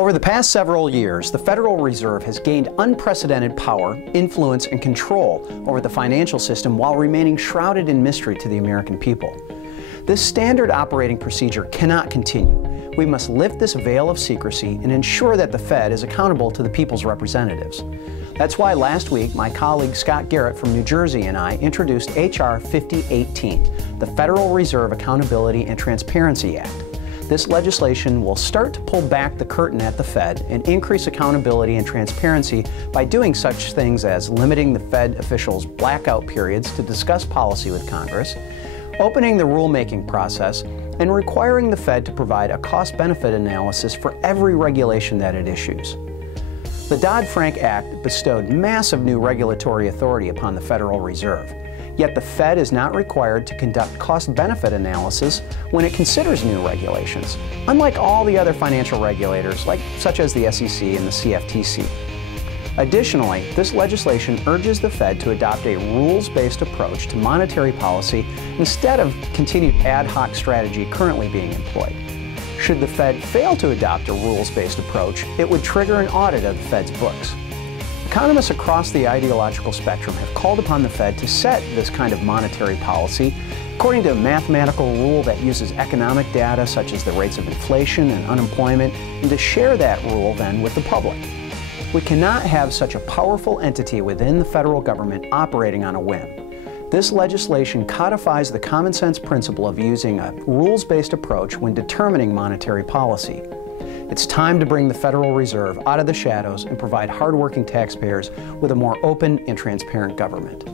Over the past several years, the Federal Reserve has gained unprecedented power, influence, and control over the financial system while remaining shrouded in mystery to the American people. This standard operating procedure cannot continue. We must lift this veil of secrecy and ensure that the Fed is accountable to the people's representatives. That's why last week, my colleague Scott Garrett from New Jersey and I introduced H.R. 5018, the Federal Reserve Accountability and Transparency Act. This legislation will start to pull back the curtain at the Fed and increase accountability and transparency by doing such things as limiting the Fed officials' blackout periods to discuss policy with Congress, opening the rulemaking process, and requiring the Fed to provide a cost-benefit analysis for every regulation that it issues. The Dodd-Frank Act bestowed massive new regulatory authority upon the Federal Reserve. Yet the Fed is not required to conduct cost-benefit analysis when it considers new regulations, unlike all the other financial regulators such as the SEC and the CFTC. Additionally, this legislation urges the Fed to adopt a rules-based approach to monetary policy instead of continued ad hoc strategy currently being employed. Should the Fed fail to adopt a rules-based approach, it would trigger an audit of the Fed's books. Economists across the ideological spectrum have called upon the Fed to set this kind of monetary policy according to a mathematical rule that uses economic data such as the rates of inflation and unemployment, and to share that rule then with the public. We cannot have such a powerful entity within the federal government operating on a whim. This legislation codifies the common sense principle of using a rules-based approach when determining monetary policy. It's time to bring the Federal Reserve out of the shadows and provide hardworking taxpayers with a more open and transparent government.